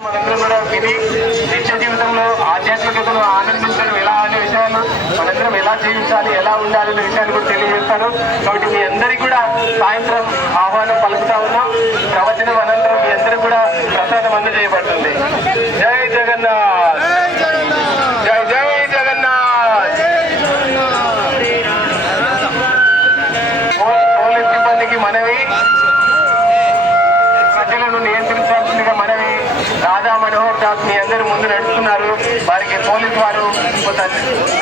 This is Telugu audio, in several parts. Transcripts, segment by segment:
మనందరం కూడా విని నిత్య జీవితంలో ఆధ్యాత్మికతను ఆనందించడం ఎలా అనే విషయాలు మనందరం ఎలా జీవించాలి ఎలా ఉండాలి అనే విషయాలు కూడా తెలియజేస్తాను కాబట్టి మీ అందరికీ కూడా సాయంత్రం ఆహ్వానం పలుకుతా ఉన్నాం. ప్రవచనం అనంతరం మీ అందరికీ కూడా ప్రసాదం అందజేయబడుతుంది. జై జగన్నాథ్! Brasil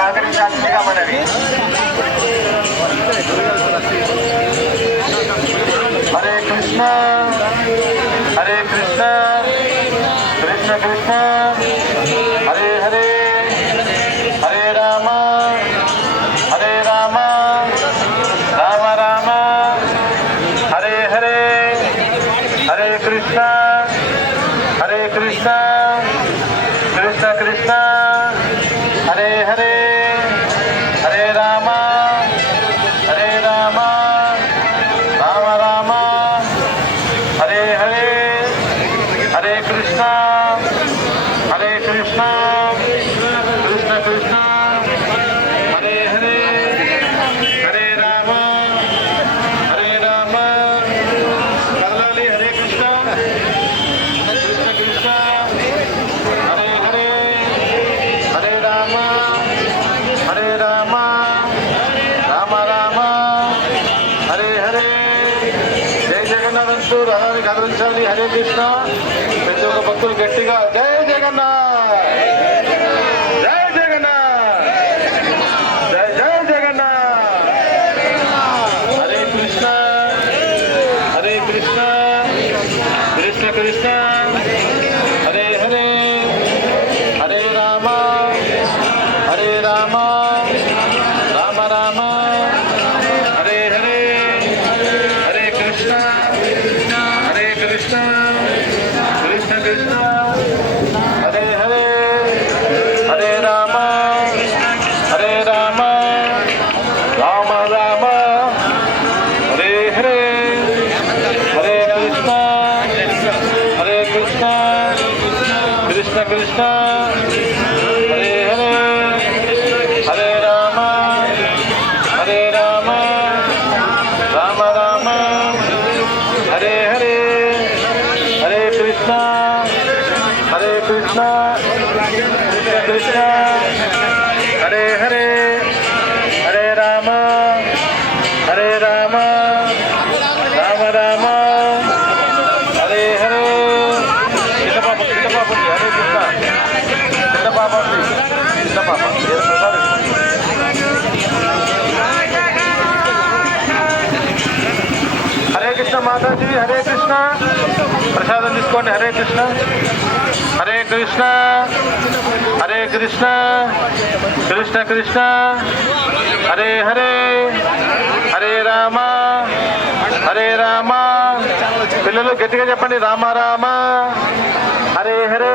జై రథాన్ని కదిలించాలి హరే కృష్ణ. ప్రతి ఒక్క భక్తులు గట్టిగా జై జగన్నాథ్. హరే కృష్ణ మాతాజీ హరే కృష్ణ. ప్రసాదం తీసుకోండి హరే కృష్ణ. హరే కృష్ణ హరే కృష్ణ కృష్ణ కృష్ణ. హరే హరే హరే రామ హరే రామ. పిల్లలు గట్టిగా చెప్పండి రామ రామ. హరే హరే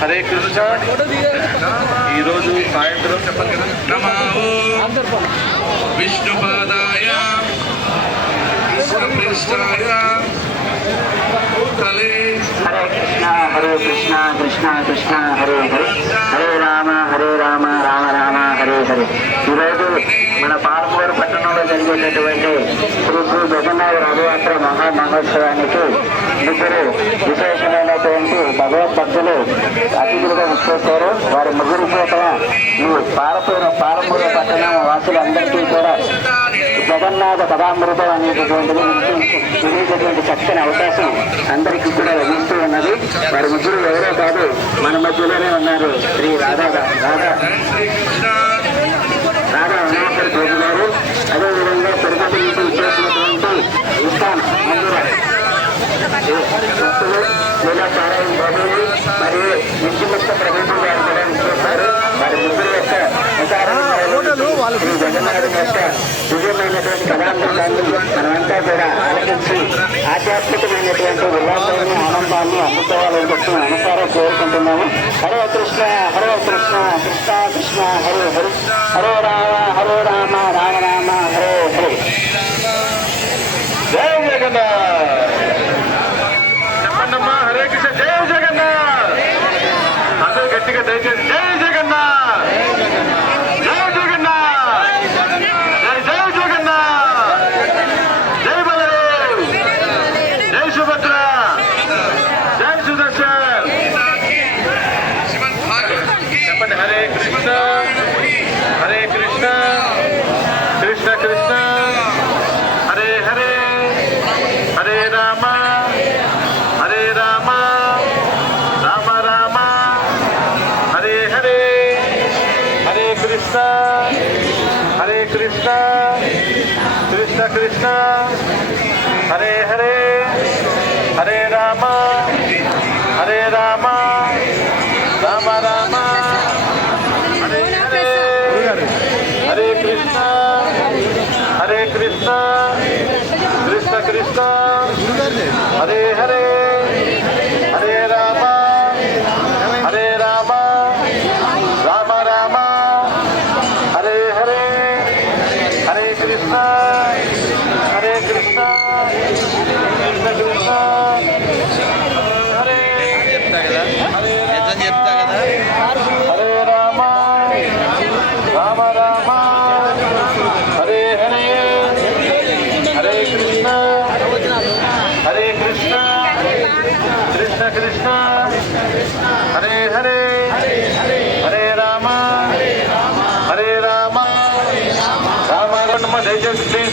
హరే కృష్ణ. ఈరోజు సాయంత్రం చెప్పండి విష్ణుపాదాయ తలే. హరే కృష్ణ హరే కృష్ణ కృష్ణ కృష్ణ హరే హరే. హరే రామ హరే రామ రామ రామ హరే హరే. ఈరోజు మన పాలమూరు పట్టణంలో జరిగేటటువంటి శ్రీ శ్రీ జగన్నాథ రథయాత్ర మహామహోత్సవానికి ముగ్గురు విశేషమైనటువంటి భగవద్భక్తులు అతిథులుగా వచ్చేశారు వారి ముగ్గురు చేత ఈ పాలపూర జగన్నాథ పదామృతం అనేటటువంటిది తెలియజేటువంటి చక్కని అవకాశం అందరికీ కూడా లభిస్తూ ఉన్నది. వారి ముగ్గురు ఎవరో కాదు మన మధ్యలోనే ఉన్నారు శ్రీ రాధా రాధా. రాధా వినాయకర్ ప్రభు గారు. అదేవిధంగా తిరుపతి నుంచి ఇచ్చేసినటువంటి ఇస్తాన్ మందిర భక్తులు మరియు నిత్యముక్త ప్రభుత్వం గారు కూడా వారి ముగ్గురు యొక్క విచారణ జగన్నాథం యొక్క దివ్యమైనటువంటి కథాంశాన్ని మనమంతా కూడా ఆలకించి ఆధ్యాత్మికమైనటువంటి ఉల్లాసాన్ని ఆనందాన్ని అందుకోవాలని చెప్పి అనుసారం కోరుకుంటున్నాము. హరే కృష్ణ హరే కృష్ణ కృష్ణ కృష్ణ హరే హరి. హరే రామ హరే రామ రామ రామ హరే హరి. జై జగన్నాథ్! చెప్పండమ్మా హరే కృష్ణ జై జగన్నాథ్! అందరూ గట్టిగా దయచేసి జై రామ హరే రామ రామ రామ. హరే కృష్ణ కృష్ణ కృష్ణ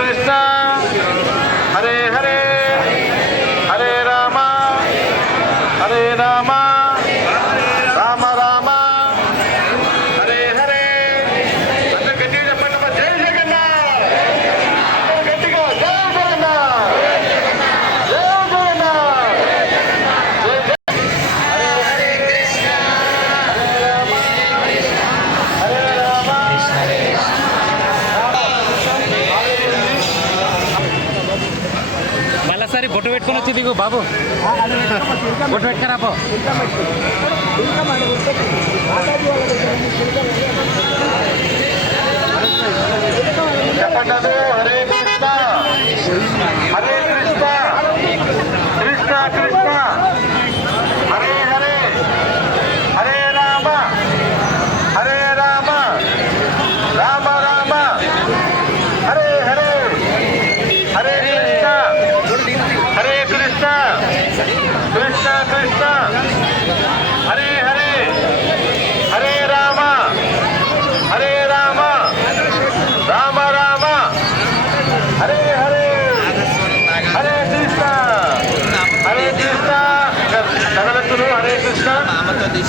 కృష్ణ ఒకసారి బొట్టు పెట్టుకుని వచ్చి దిగు బాబు. బొట్టు పెట్టుకురా పో. హరే కృష్ణ. హరే కృష్ణ. కృష్ణ కృష్ణ.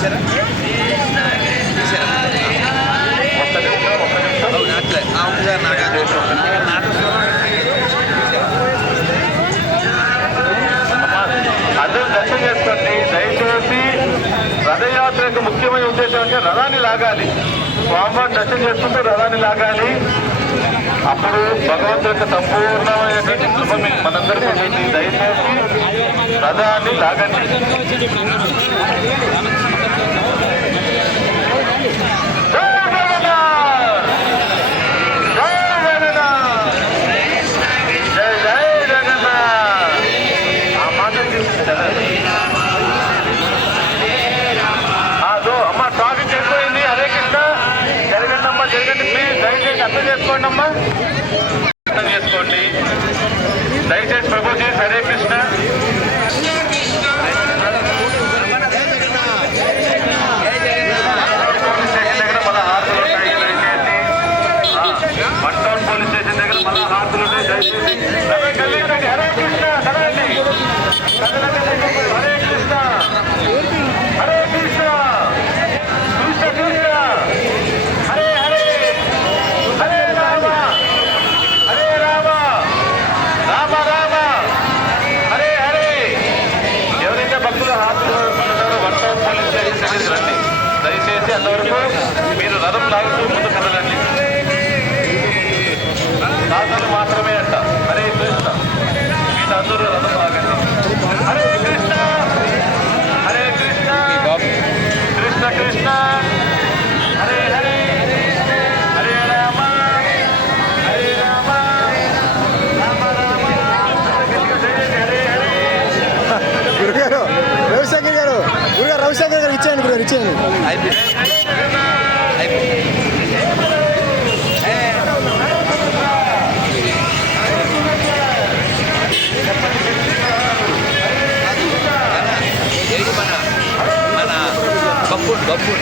తీసారా తీసారా నాట్లే దయచేసి రథయాత్ర ముఖ్యమైన ఉద్దేశం అంటే రథాన్ని లాగాలి. స్వామివారి దర్శనం చేసుకుంటే రథాన్ని లాగాలి. అప్పుడు భగవంతుడి యొక్క సంపూర్ణమైనటువంటి కృప మనందరికీ దయచేసి రథాన్ని లాగండి. అర్థం చేసుకోండి అమ్మా. అర్థం చేసుకోండి. దయచేసి ప్రభుజీ హరే కృష్ణ. ఇచ్చేయండి మన మన గప్పు గప్పు